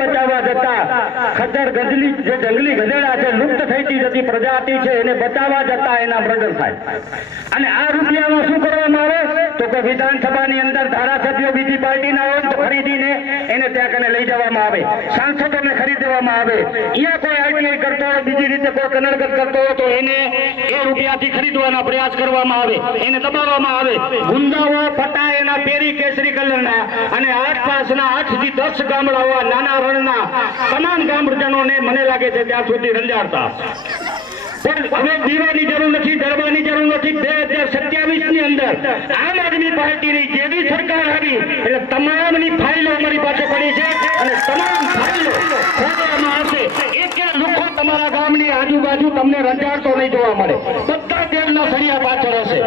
બચાવવા જતા ખદ્દર ગજલી જે જંગલી ગધેડા છે, લુપ્ત થતી જતી પ્રજાતિ છે, એને બચાવવા જતા એના મર્ડર થાય. અને આ રૂપિયામાં શું કરવામાં આવે તો કે વિધાનસભાની અંદર ધારાસભ્યો બીજી પાર્ટીના હોય તો ખરીદીને એને ત્યાં કને લઈ જવામાં આવે, સાંસદોને ખરીદવામાં આવે. અહીંયા કોઈ આઈટીઆઈ કરતો હોય, બીજી રીતે કોઈ કન્નડગત કરતો હોય તો એને એ રૂપિયાથી ખરીદવાના પ્રયાસ કરવામાં આવે, એને દબાવવામાં આવે. ગુંડાઓ ફટા એના પેરી કેસરી કલરના અને આસપાસના 8 થી 10 ગામડાઓ નાના રણના તમામ ગામજનોને મને લાગે છે ત્યાં સુધી રંજાડતા. પણ હવે દીવાની જરૂર નથી, ડરવાની જરૂર નથી. 2027 ની અંદર આમ આદમી પાર્ટીની જેવી સરકાર આવી એટલે તમામની ફાઇલો અમારી પાસે પડી છે અને તમામ ફાઇલો ખોલવામાં આવશે. એક લોકો તમારા ગામની આજુબાજુ તમને રંજાડતો નહીં જોવા મળે. બધા જેલના સળિયા પાછળ હશે.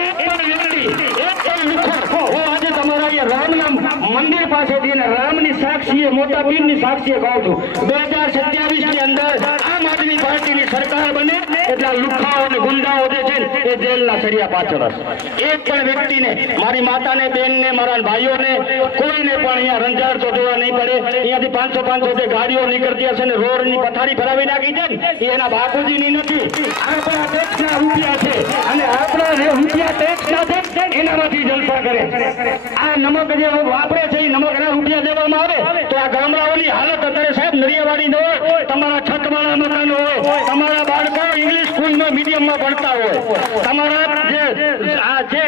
એક પણ વ્યક્તિ, એક પણ લુખો આજે તમારા અહીંયા રામના મંદિર પાસેથી અને રામની સાક્ષીએ, મોટા પીરની સાક્ષીએ કહું છું, 2027 ની અંદર આમ આદમી પાર્ટીની સરકાર બને એટલા લુખાઓ અને ગુંડાઓ જે છે એ જેલના સળિયા પાછળ હશે. એક પણ વ્યક્તિને, મારી માતાને, બેનને, મારા ભાઈઓને, કોઈને પણ અહીંયા રંજાડતો જોવા નહીં પડે. અહીંયાથી 500 જે ગાડીઓ નીકળતી હશે ને રોડની પથારી ફરાવી નાખી છે ને એ એના બાપુજીની નથી, આપણા ટેક્સના રૂપિયા છે અને આપણા રૂપિયા ટેક્સના છે એનામાંથી જલસા કરે. આ નમક જે વાપરે છે એ નમકના રૂપિયા દેવામાં આવે તો આ ગામડાઓની હાલત અત્યારે સાહેબ નળિયાવાળી ન હોય, તમારા છતવાળા મકાનો હોય, તમારા બાળકો ઇંગ્લિશ સ્કૂલમાં મીડિયમમાં ભણતા હોય, તમારા જે આ છે